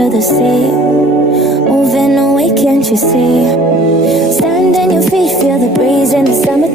to the sea. Moving away, can't you see? Stand on your feet, feel the breeze in the summertime.